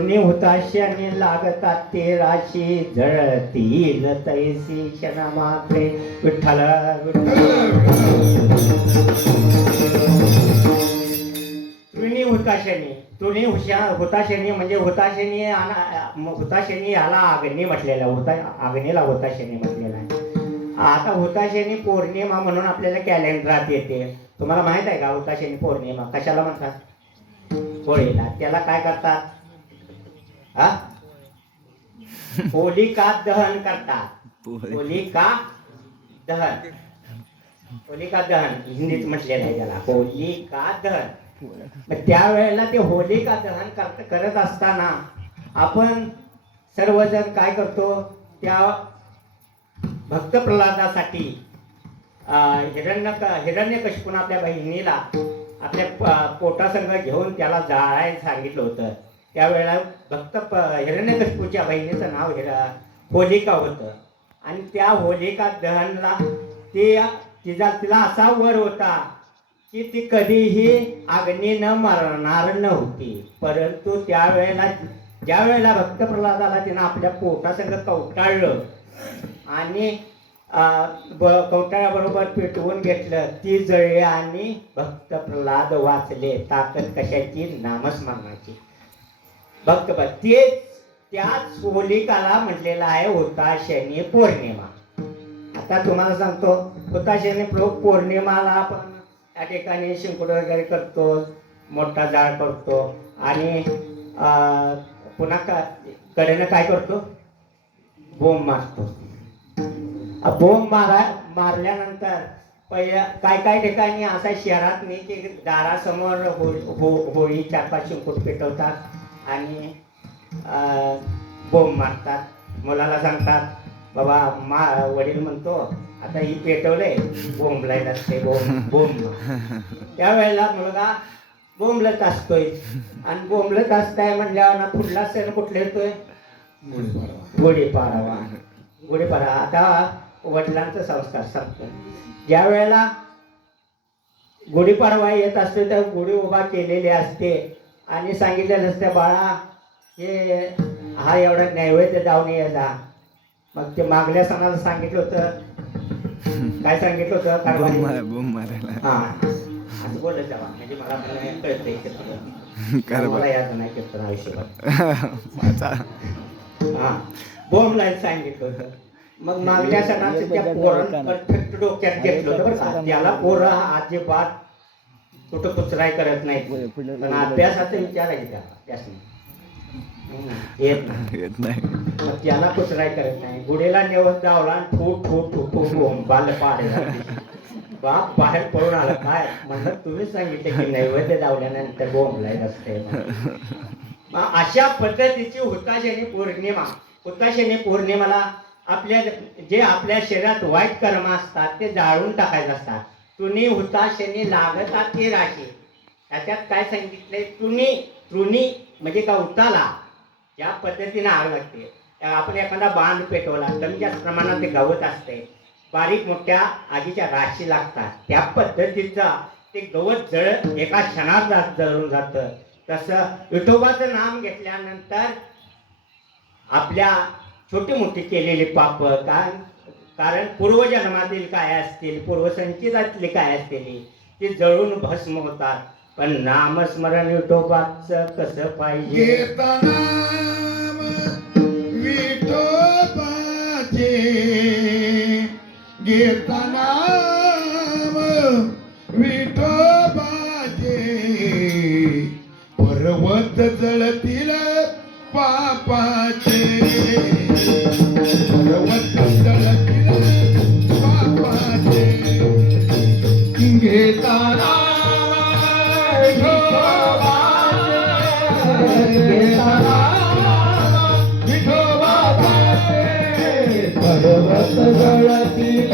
कोणी हुताशाने लागतात ते राशी जळतील तैसी क्षणा मात्रे विठ्ठल. तुम्ही हुताशनी तुम्ही हुशा हुताशनी म्हणजे हुताशनी हुताशनी ह्याला अग्नी म्हटलेला होता अग्नीला हुताशनी म्हटलेला आहे. आता हुताशनी पौर्णिमा म्हणून आपल्याला कॅलेंडरात येते. तुम्हाला माहीत आहे का हुताशनी पौर्णिमा? कशाला म्हणतात? होळीला. त्याला काय करतात? हा? होलिका दहन करतात होलिका दहन? होलिका दहन? हिंदीत म्हटलेलं आहे त्याला. होलिका दहन? मग त्यावेळेला ते होलिका दहन करत करत असताना आपण सर्वजण काय करतो? त्या भक्त प्रल्हादासाठी हिरण्य हिरण्यकशिपून आपल्या बहिणीला आपल्या पोटासंग घेऊन त्याला जाळायला सांगितलं होतं. त्यावेळेला भक्त प हिरण्यकशिपूच्या बहिणीचं नाव हिर होलिका होतं. आणि त्या होलिका दहनला ते तिचा तिला असा वर होता की ती कधीही अग्नी न मरणार नव्हती. परंतु त्यावेळेला ज्या वेळेला भक्त प्रल्हादाला तिनं आपल्या पोटासंग कवटाळलं आणि ब- कवटाळ्याबरोबर पेटवून घेतलं ती जळली आणि भक्त प्रल्हाद वाचले. ताकद कशाची? नामस्मरणाची. भक्त ब- तेच त्याच होलिकाला म्हटलेलं आहे होता शनी पौर्णिमा. आता तुम्हाला सांगतो होता शनी पौर्णिमाला आपण त्या ठिकाणी शिंकुड वगैरे करतो मोठा जाळ करतो आणि पुन्हा का कडेनं काय करतो? बोंब मारतो. बोंब मारा मारल्यानंतर पहिल्या काय काय ठिकाणी असा शहरात नाही की दारासमोर हो हो होळी चार पाच शिंकूट पेटवतात. आणि बोंब मारतात. मुलाला सांगतात बाबा मा वडील म्हणतो आता ही पेटवलंय बोंबलाय नसते बोंब बोंब त्यावेळेला मुलगा बोंबलत असतोय. आणि बोंबलत असताय म्हणल्यावर ना पुढला सण कुठले येतोय? गुढीपाडवा. गुढीपाडवा. आता वडिलांचा संस्कार सांगतो ज्या वेळेला गुढीपाडवा येत असतो तर गुढी उभा केलेली असते. आणि सांगितलेलं असते बाळा हे हा एवढा नैवेद्य जाऊन ये जा. मग ते मागल्या सणाला सांगितलं होतं. काय सांगितलं होतं? हा. असं बोलत जावा म्हणजे मला. कारभार. मला याद नाही कीर्तन आयुष्यभर. हा. बोंब लाईन सांगितलं होतं. मग मागल्या सणाचं त्या पोरानं परफेक्ट डोक्यात घेतलं होतं बरं का. त्याला पोरं अजिबात कुठं कुचराय करत नाही पण अभ्यासाचा विचार आहे त्याला त्यासनी. येत नाही. येत नाही. मग त्याला कुचराय करत नाही. गुढीला नेऊन जावला आणि ठू ठू ठू ठू बोंबाल पाडायला बाप बाहेर पळून आला काय? म्हणलं तुम्ही सांगितलं की नैवेद्य दावल्यानंतर बोंबलाय असते मग अशा पद्धतीची हुताशनी पौर्णिमा. हुताशनी पौर्णिमाला आपल्या जे आपल्या शरीरात वाईट कर्म असतात ते जाळून टाकायचे असतात. तुनी हुताशेने लागतात ते राशी त्याच्यात काय सांगितलंय? तुनी तृणी म्हणजे का उताला ज्या पद्धतीने आग लागते आपण एखादा बांध पेटवला कमी जास्त प्रमाणात ते गवत असते. बारीक मोठ्या आगीच्या राशी लागतात. त्या पद्धतीचा ते गवत जळ एका क्षणात जळून जातं. तसं विठोबाचं नाम घेतल्यानंतर आपल्या छोटी मोठी केलेली पाप कारण कारण पूर्वजन्मातील काय असतील पूर्वसंचितातली काय असतील ते जळून भस्म होतात पण नामस्मरण विठोबाच कसं पाहिजे? कीर्तनाम विठोबाचे. कीर्तनाम विठोबाचे. पर्वत जळतील पापाचे. पर्वत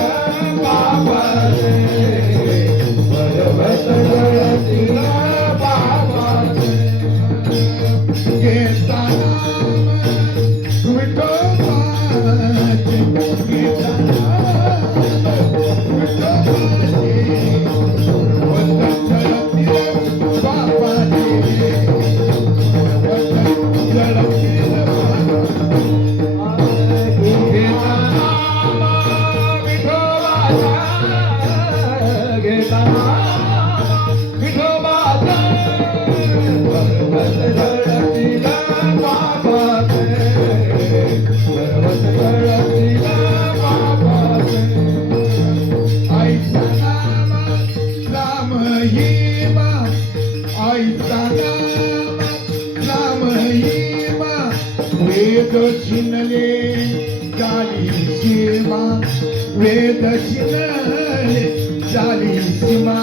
जाली सीमा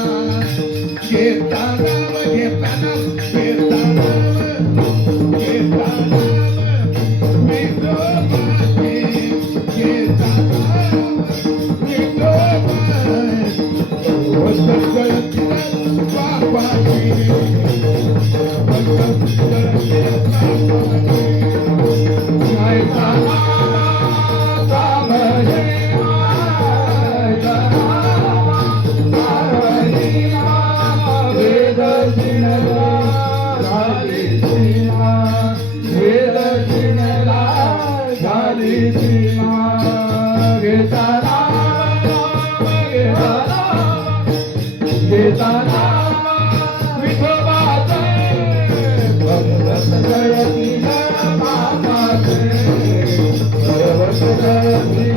अशा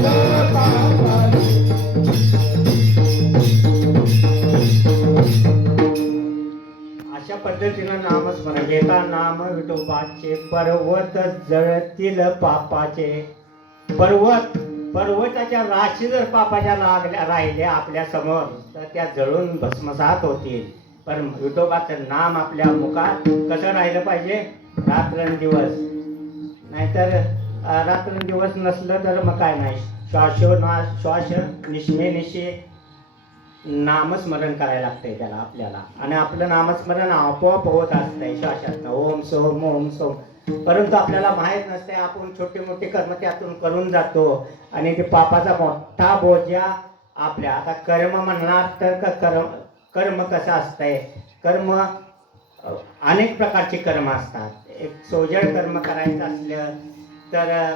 पद्धतीनं नामस्मरण घेता नाम विठोबाचे पर्वत जळतील पापाचे. पर्वत पर्वताच्या राशी जर पापाच्या लागल्या राहिल्या आपल्यासमोर तर त्या जळून भस्मसात होतील. पण विठोबाचं नाम आपल्या मुखात कसं राहिलं पाहिजे? रात्रंदिवस. नाहीतर रात्रंदिवस नसलं तर मग काय नाही. श्वासो श्वासोना श्वास निशमे निशे नामस्मरण करायला लागतंय त्याला आपल्याला. आणि आपलं नामस्मरण आपोआप होत असतंय श्वासातनं. ओम सोम ओम सोम. परंतु आपल्याला माहीत नसते आपण छोटे मोठे कर्म त्यातून करून जातो. आणि ते पापाचा मोठा बोजा आपल्या. आता कर्म म्हणणार तर कर्म कर्म कसं असतंय? कर्म अनेक प्रकारचे कर्म असतात. एक सोजळ कर्म करायचं असलं तर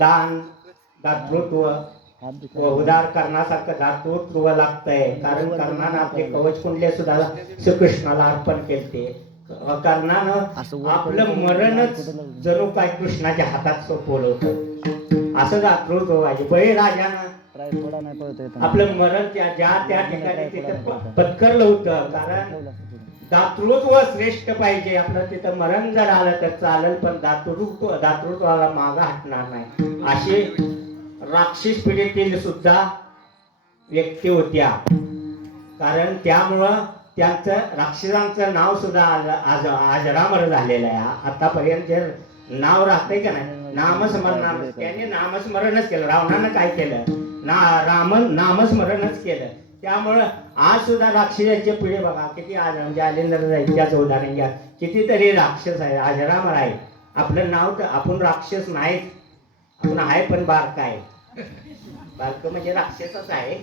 दान दातृत्व उदार करण्यासारखं दातृत्व लागतंय. कारण कर्णानं आपले कवच कुंडले सुद्धा श्रीकृष्णाला अर्पण केलते. कर्णानं आपलं मरणच जणू काय कृष्णाच्या हातात सोपवलं होतं. असं दातृत्व व्हायचे. बळीराजानं आपलं मरण त्या ज्या त्या ठिकाणी पत्करलं होतं. कारण दातृत्व श्रेष्ठ पाहिजे. आपलं तिथं मरण जर आलं तर चालेल पण दातृत्व दातृत्वाला मागा हटणार नाही. अशी राक्षस पिढीतील सुद्धा व्यक्ती होत्या. कारण त्यामुळं त्यांचं राक्षसांचं नाव सुद्धा आज आज आजरामर झालेलं आहे. आतापर्यंत जे नाव राहतंय का नाही नामस्मरण त्याने नामस्मरणच केलं. रावणानं काय केलं? ना रामन नामस्मरणच केलं. त्यामुळं आज सुद्धा राक्षसांचे पुढे बघा किती आज म्हणजे आलेंद्र जायच्याच उदाहरण घ्या कितीतरी राक्षस आहे अजरामर आहे आपलं नाव तर आपण राक्षस नाहीत. आपण आहे पण बारक आहे. बारक म्हणजे राक्षसच आहे.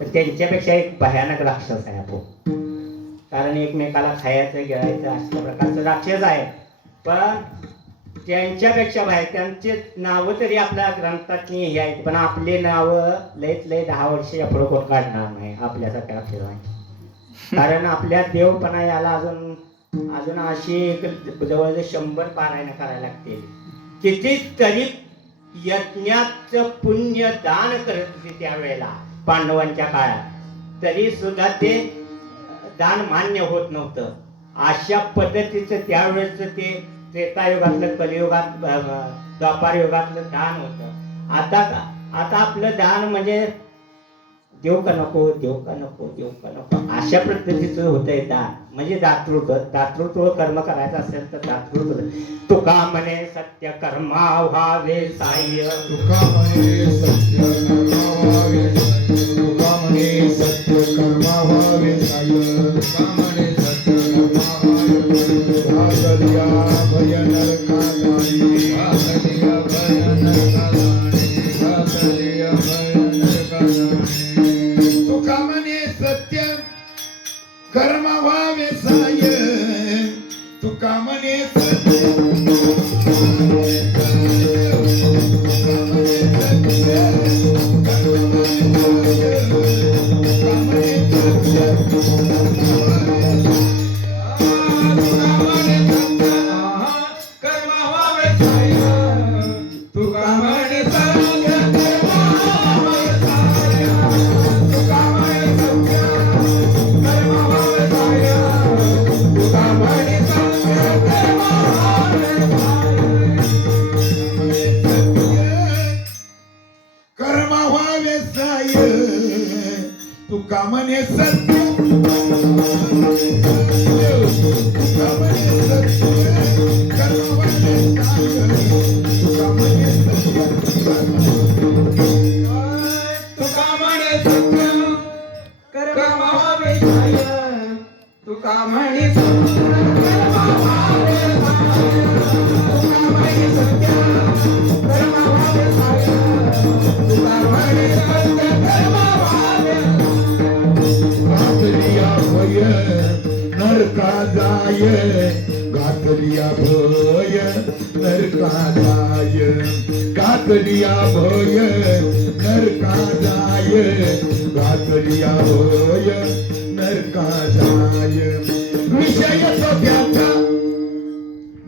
पण त्यांच्यापेक्षा एक भयानक राक्षस आहे आपण. कारण एकमेकाला खायचं गिळायचं अशा प्रकारचं राक्षस आहे. पण त्यांच्यापेक्षा बाहेर त्यांचे नावं तरी आपल्या ग्रंथात हे आहेत पण आपले नावं लयत लय दहा वर्ष पुढे कोण काढणार नाही आपल्यासारख्या राक्षसांची कारण आपल्या देवपणा याला अजून अजून अशी एक जवळजवळ शंभर पारायण करायला लागतील. कितीतरी यज्ञाचं पुण्य दान करत होते त्यावेळेला पांडवांच्या काळात. तरी सुद्धा ते दान मान्य होत नव्हतं. अशा पद्धतीचं त्यावेळेचं ते त्रेतायुगातलं कलियुगात द्वापार युगातलं ध्यान होतं. आता आता आपलं ध्यान म्हणजे देव का नको देव का नको देव का नको? अशा पद्धतीचं आहे दान. म्हणजे दातृत्व दातृत्व कर्म करायचं असेल तर दातृत्व तुका म्हणे सत्य कर्मा व्हावे साह्य. तुका म्हणे सत्य कर्मा व्हावे तुका म्हणे सत्य कर्मा व्हावे साय भय जाय घातलिया भय नरका जाय. घातलिया भय नरका जाय. विषय तो त्याचा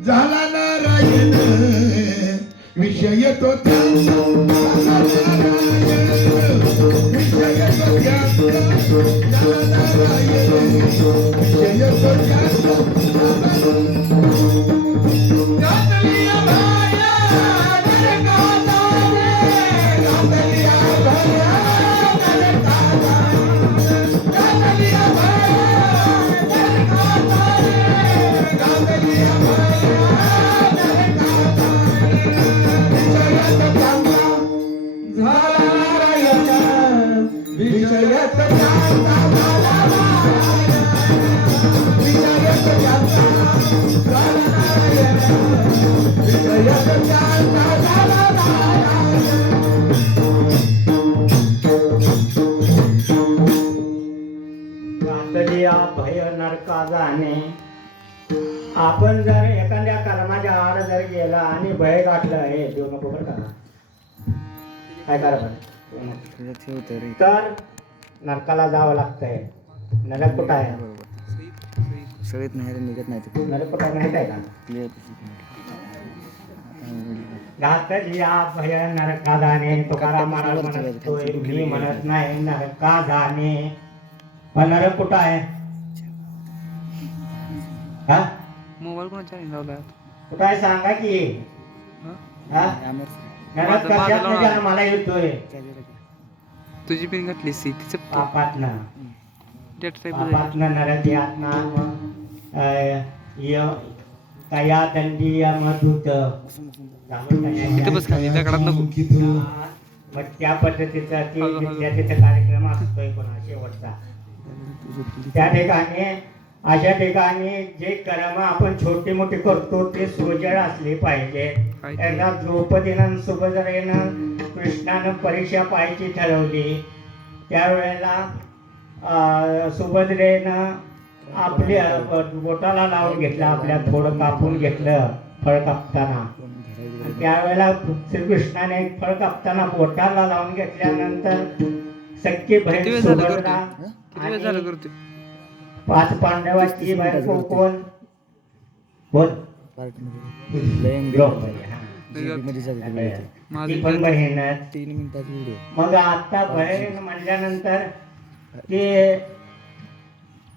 झाला नारायण. विषय तो त्याचा भय गाठलं हे देऊ नको बरं का? काय करा पण? तर नरकाला जावं लागतंय. नरक कुठं आहे? सगळेच नाही निघत नाही ते नरक कुठं आहे माहीत आहे का? घातलिया भय नरका जाणे. तुकाराम महाराज म्हणतोय मी म्हणत नाही नरका जाणे. पण नरक कुठं आहे? हा? मोबाईल कोणाच्या लावला कुठं आहे? सांगा की. हा? कशात. जन्माला मला येतोय. तुझी पिन घातली सी तिचं पापातनं नरक यातना कया दंडी इथं बस खाली दगडात नको. मग त्या पद्धतीचा ती तिथे कार्यक्रम असतोय कोणा शेवटचा. त्या ठिकाणी अशा ठिकाणी जे कर्म आपण छोटे मोठे करतो ते सोजळ असले पाहिजे. एकदा द्रौपदीनं सुभद्रेनं कृष्णानं परीक्षा पाहायची ठरवली. त्यावेळेला सुभद्रेनं आपल्या बोटाला लावून घेतलं आपल्या थोडं कापून घेतलं फळ कापताना. त्यावेळेला श्रीकृष्णाने फळ कापताना बोटाला लावून घेतल्यानंतर सख्खी बहीण सुभद्रा पाच पांडवाची बायको कोण? कोण? द्रौपदी. माझं ती पण मग आता बहीण म्हणल्यानंतर ते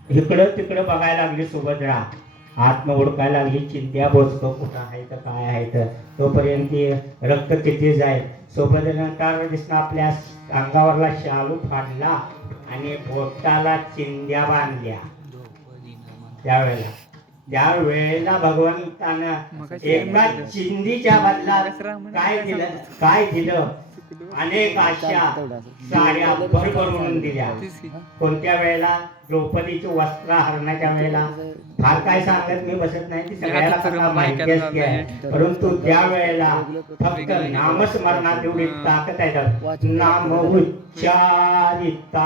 इकडं तिकडं बघायला लागली सुभद्रा आत्म हुडकायला लागली चिंध्या बोचतो कुठं आहे तर काय आहे तर. तोपर्यंत रक्त किती जाईल? सुभद्रेनं त्यावेळेस आपल्या अंगावरला शालू फाडला आणि बोटाला चिंध्या बांधल्या. त्यावेळेला. त्या वेळेला भगवंतानं मगाशी एका चिंधीच्या बदलात काय दिलं? काय दिलं? अनेक अशा साड्या भरभरून दिल्या. कोणत्या वेळेला? द्रौपदीची वस्त्र हरण्याच्या वेळेला. फार काय सांगत मी बसत नाही. ती सगळ्याला सगळं माहिती असते. परंतु त्या वेळेला फक्त नामस्मरणात एवढी ताकद आहे. नाम उच्चारिता.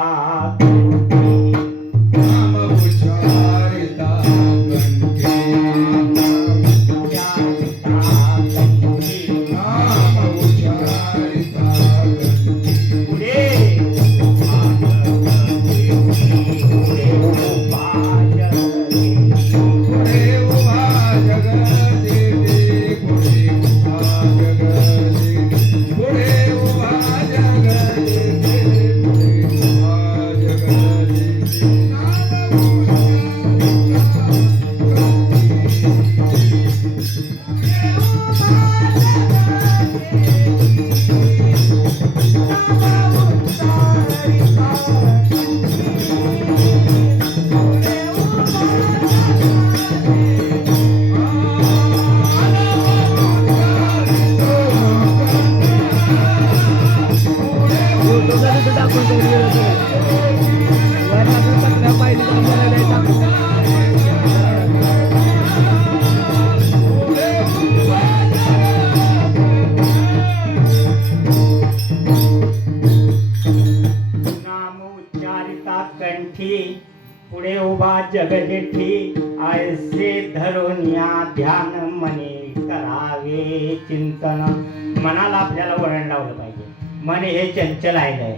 आपल्याला वळण लावलं पाहिजे. मन हे चंचल आहे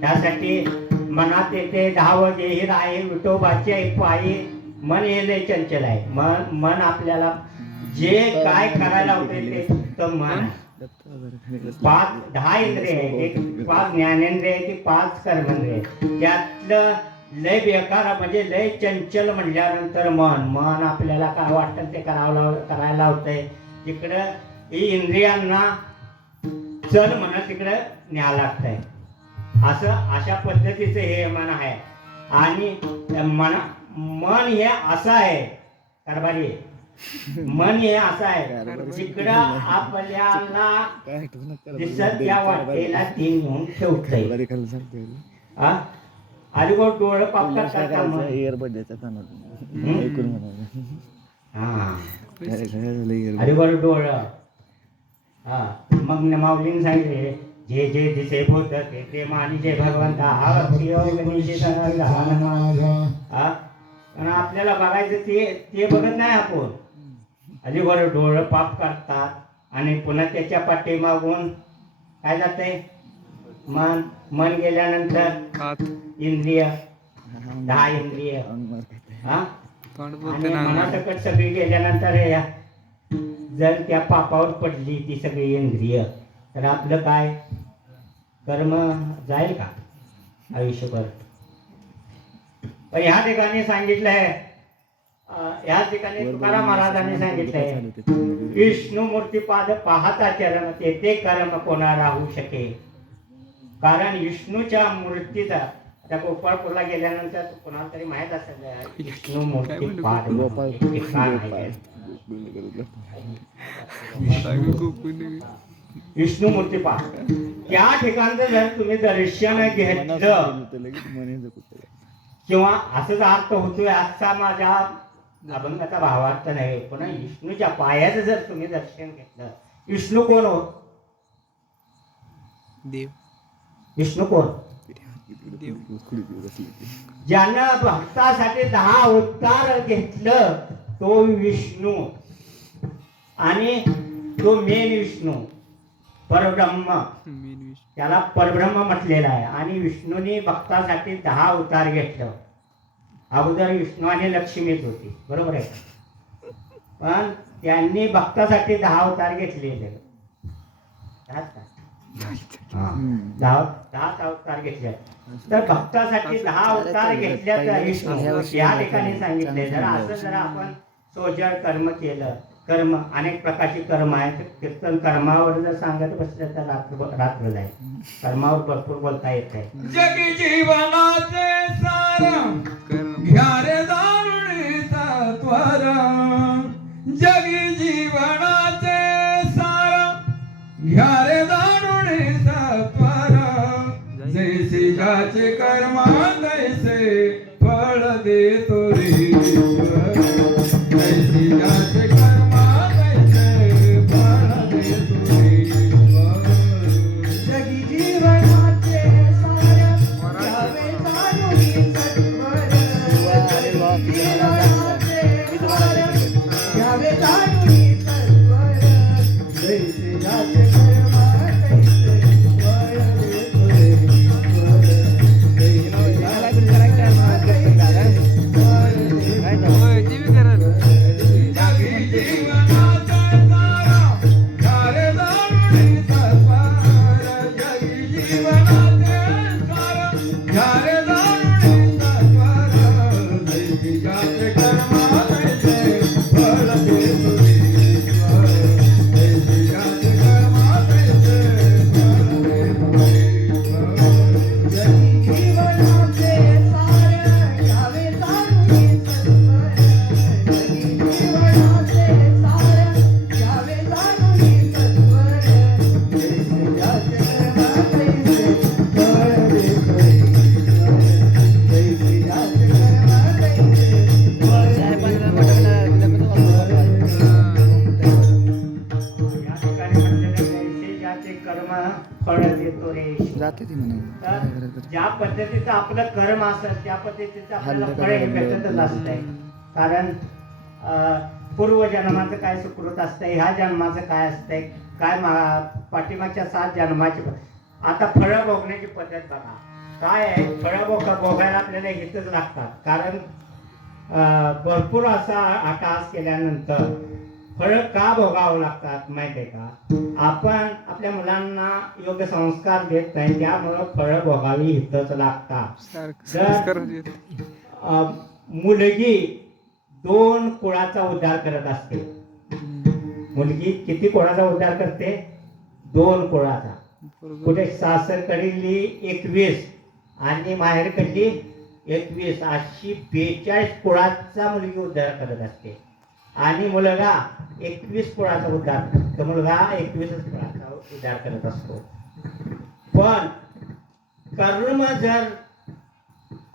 त्यासाठी मनात येते धाव देहीर आहे विठोबाचे पायी. मन हे लय चंचल आहे. मन मन आपल्याला जे काय करायला होते ते फक्त मन पाच दहा इंद्रिय आहेत. एक पाच ज्ञानेंद्रिय आहेत ती पाच कर्मेंद्रिय आहेत. त्यातलं लय बेकार म्हणजे लय चंचल म्हटल्यानंतर मन मन आपल्याला काय वाटतं ते करावं लाव करायला होतंय. तिकडं ही इंद्रियांना चल म्हणत तिकडं न्यावं लागतंय असं अशा पद्धतीचं हे मन आहे. आणि मन मन हे असं आहे. कारभारी मन हे असं आहे. तिकडं आपल्याला दिसत त्या वाटेला ती नेऊन ठेवतंय. हा अलीकडे डोळं करता मग हा. अलीकडे डोळं. हा मग माऊलीने सांगितले जे जे दिसे भूत ते ते मानिजे भगवंता हा भक्ती योग निषेध हा? आणि आपल्याला बघायचं ते ते बघत नाही आपण. अलीकडे डोळं पाप करतात आणि पुन्हा त्याच्या पाठीमागून काय जातंय? मन मन गेल्यानंतर इंद्रिय दहा इंद्रिय. हा? मनासकट सगळी गेल्यानंतर या जर त्या पापावर पडली ती सगळी इंद्रिय तर आपलं काय? कर्म जाईल का? आयुष्यभर. पण ह्या ठिकाणी सांगितलं आहे ह्या ठिकाणी तुकाराम महाराजांनी सांगितलंय विष्णू मूर्तीपाद पाहता चरण तेथे कर्म कोणा राहू शके कारण विष्णूच्या मूर्तीचा आता गोपाळपूरला गेल्यानंतर कोणाला तरी माहीत असेल विष्णू मूर्ती? विष्णू पाद त्या ठिकाणचं जर तुम्ही दर्शन घेतलं किंवा असंच अर्थ होतोय आजचा माझ्या अभंगाचा भावार्थ नाही पण विष्णूच्या पायाचं जर तुम्ही दर्शन घेतलं विष्णू कोण हो? देव. विष्णू कोण? ज्यानं भक्तासाठी दहा अवतार घेतलं तो विष्णू. आणि तो मेन विष्णू. परब्रह्म. त्याला परब्रह्म म्हटलेला आहे. आणि विष्णूने भक्तासाठी दहा अवतार घेतलं. अगोदर विष्णू आणि लक्ष्मीच होती. बरोबर आहे पण त्यांनी भक्तासाठी दहा अवतार घेतलेले. दहा दहाच अवतार घेतले. तर भक्तासाठी दहा अवतार घेतल्याचं विष्णू या ठिकाणी सांगितले जर असं जर आपण सोजळ कर्म केलं. कर्म अनेक प्रकारची कर्म आहेत. कीर्तन कर्मावर जर सांगत बसलं तर रात्र रात्र जाईल. कर्मावर भरपूर बोलता येत आहे जगी जीवनाचे सार कर्म घ्या रे दारुणी सत्वर जगी जीवनाचे सार घ्या जैसे कर्मा कैसे तैसे फळ देतो रे ईश्वर. पद्धतीचं आपलं कर्म असेल त्या पद्धतीचं आपल्याला फळ हे भेटतच असतंय. कारण अं, पूर्वजन्माचं काय सुकृत असतंय ह्या जन्माचं काय असतंय काय पाठीमागच्या सात जन्माची आता फळं भोगण्याची पद्धत बघा. काय आहे? फळं भोग भोगायला आपल्याला हितच लागतात. कारण भरपूर असा अटास केल्यानंतर फळं का भोगावं लागतात माहिती आहे का? आपण आपल्या मुलांना योग्य संस्कार देत नाही त्यामुळं फळं भोगावी हितच लागतात. अं, मुलगी दोन कुळाचा उद्धार करत असते. मुलगी किती कुळाचा उद्धार करते? दोन कुळाचा. कुठे सासरकडीली एकवीस आणि माहेरकडली एकवीस अशी बेचाळीस कुळाचा मुलगी उद्धार करत असते. आणि मुलगा एकवीस कुळाचा उद्धार मुलगा एकवीसच कुळाचा उद्धार करत असतो पण कर्म जर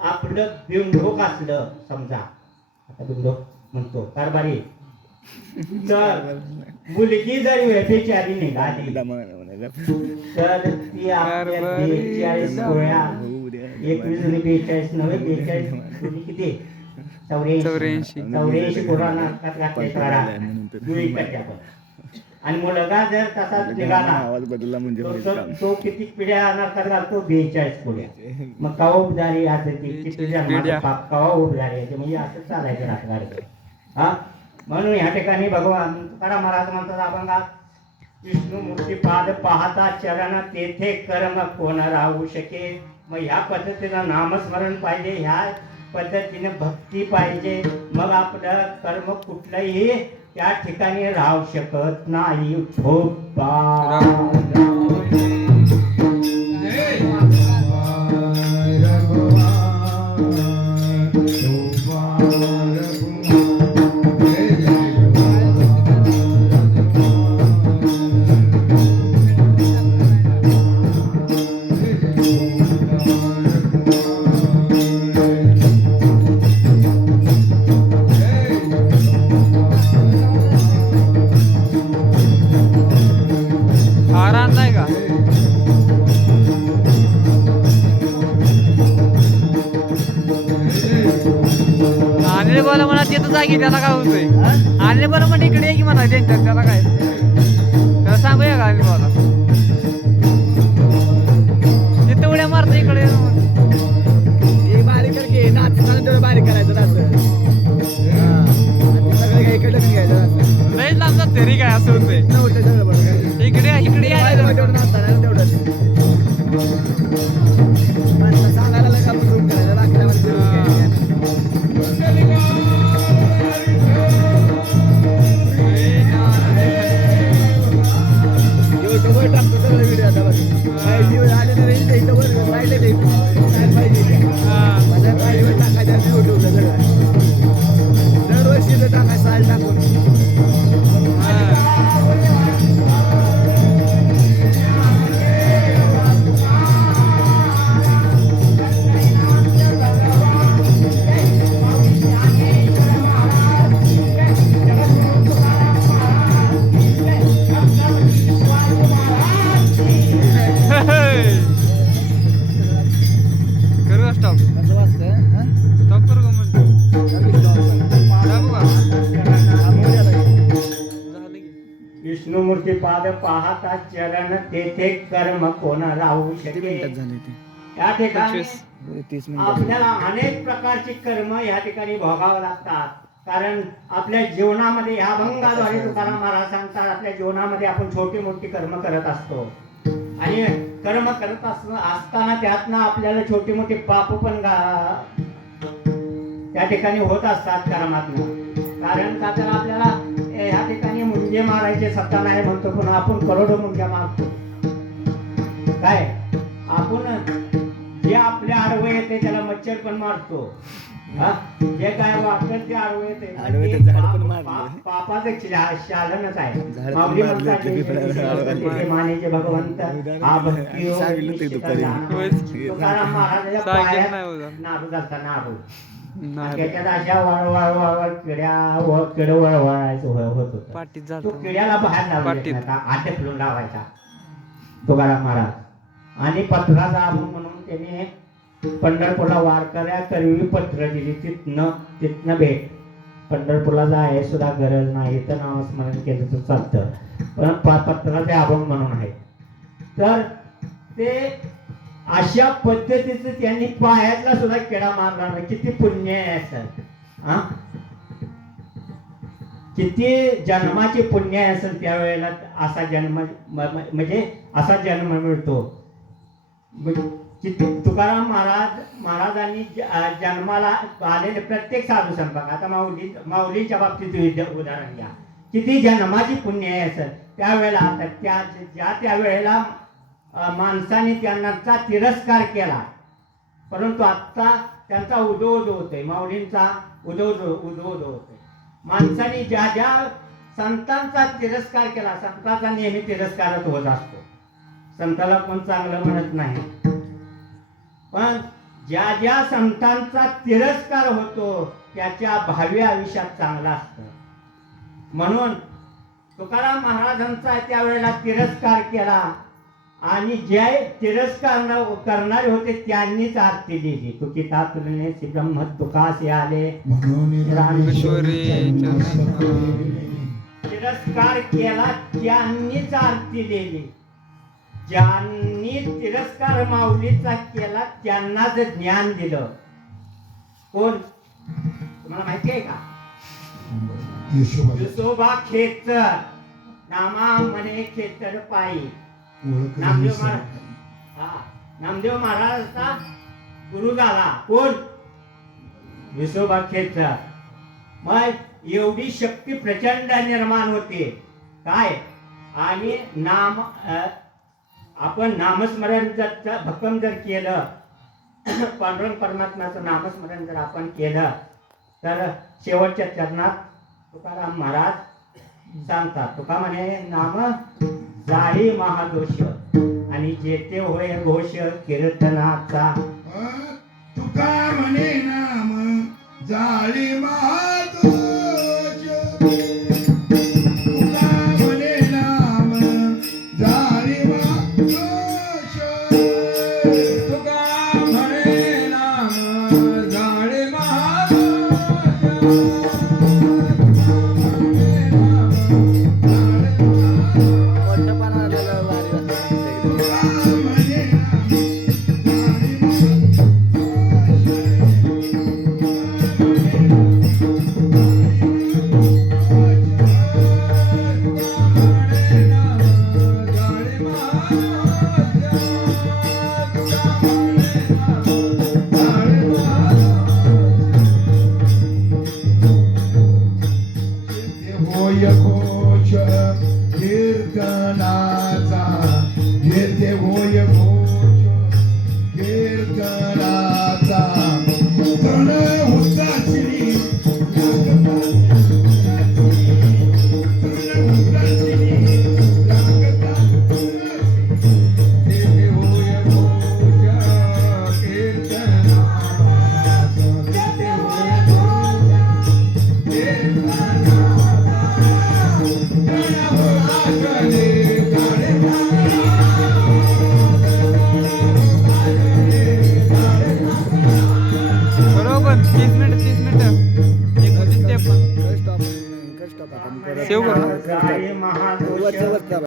आपलं बिंडोक असलं समजा आता बिंडोक म्हणतो कारभारी तर मुलगी जर व्यभिचारी निघाली तर ती आपल्या. बेचाळीस गोळ्या एकवीस आणि बेचाळीस नव्हे बेचाळीस किती चौऱ्याऐंशी चौऱ्याऐंशी. कोरोना आपण. आणि मुलगा जर तसाच निघाला आवाज बदलला म्हणजे तो- किती पिढ्या अनाथ घालतो बेचाळीस पुढ्या. मग कवा उदारी असे ती किती बेचाळीस जन्माचं पिढ्या. पाप कवा आहे म्हणजे असं चालायचं राजकारण हा? म्हणून ह्या ठिकाणी भगवान तुकाराम महाराज म्हणतात अभंगा विष्णू मूर्ती पाद पाहता चरण तेथे कर्म कोण राहू शके मग ह्या पद्धतीनं नामस्मरण पाहिजे. ह्या पद्धतीने भक्ती पाहिजे. मग आपलं कर्म कुठलंही त्या ठिकाणी राहू शकत नाही. ठोपा जागी त्याला काय होतंय? आले बरं म्हणजे इकडे आहे की म्हणा त्यांच्यात त्याला काय तेथे कर्म कोण राहू किती मिनिटात शके झाले ते? त्या ठिकाणी आपल्याला अनेक प्रकारची कर्म या ठिकाणी भोगावं लागतात. कारण आपल्या जीवनामध्ये ह्या भंगाद्वारे तुकाराम महाराज सांगतात आपल्या जीवनामध्ये आपण छोटी मोठी कर्म करत असतो. आणि कर्म करत अस- असताना त्यातनं आपल्याला छोटी मोठी पाप पण गा- त्या ठिकाणी होत असतात कर्मातनं. कारण का तर आपल्याला ए, ह्या ठिकाणी मुंगे मारायचे सत्ता नाही म्हणतो पण आपण करोडो मुंग्या मारतो. काय? आपण जे आपल्या आडवं येते त्याला मच्छर पण मारतो. हा? जे काय वाटत ते आडवं येते. पापाचं शालनच आहे. मानेचे भगवंत हा भक्ती. तुकाराम महाराजाच्या पायात. नारू झालता नारू. नाही त्याच्यात अशा वळवळ वळवळ किड्या व किड वळवळायचं हो- होत होतं. पाटीत तो किड्याला बाहेर लावून ढकलून लावायचा. तुकाराम महाराज. आणि पत्राचा अभंग म्हणून त्याने पंढरपूरला वारकऱ्या करवी पत्र दिली. तिथनं तिथनं भेट. पंढरपूरला जाय सुद्धा गरज नाही तर नामस्मरण केलं तर चालतं. पण प- पत्राचे अभंग म्हणून आहे. तर ते अशा पद्धतीचं त्यांनी पायातला सुद्धा किडा मारला नाही. किती पुण्य आहे असं. हा? किती जन्माची पुण्य आहे असेल त्यावेळेला असा जन्म म्हणजे असा जन्म मिळतो. म्हणजे तुकाराम महाराज महाराजांनी जन्माला आलेले प्रत्येक साधू संत बघा. आता माऊली माऊलीच्या बाबतीत उदाहरण घ्या. किती जन्माची पुण्य आहे असं. त्यावेळेला आता त्या ज्या त्यावेळेला माणसाने त्यांचा तिरस्कार केला. परंतु आत्ता त्यांचा उदो उदो होतोय. माऊलींचा उदो उदो उदो उदो होतोय. माणसाने ज्या ज्या संतांचा तिरस्कार केला संतांचा नेहमी तिरस्कारच होत असतो. संताला कोण चांगलं म्हणत नाही. पण ज्या ज्या संतांचा तिरस्कार होतो त्याच्या भावी आयुष्यात चांगला असतं. म्हणून तुकाराम महाराजांचा त्यावेळेला तिरस्कार केला आणि जे तिरस्कार न- करणारे होते त्यांनीच आरती दिली. तुकिता तुलने ब्रह्म तुकासे आले. रामेश्वरी तिरस्कार केला त्यांनीच आरती दिली. ज्यांनी तिरस्कार माऊलीचा केला त्यांनाच ज्ञान दिलं. कोण? तुम्हाला माहिती आहे का? विसोबा खेचर. नामा म्हणे खेचर पायी. नामदेव महाराज. हा नामदेव महाराजांचा गुरु झाला. कोण? विसोबा खेचर. मग एवढी शक्ती प्रचंड निर्माण होते. काय? आणि नाम आपण नामस्मरण जर भक्कम जर केलं पांडुरंग परमात्म्याचं नामस्मरण जर आपण केलं तर शेवटच्या चरणात तुकाराम महाराज सांगतात. तुका म्हणे नाम जाई महादोष आणि जेते होय घोष कीर्तनाचा. तुका म्हणे नाम जाळी महादोष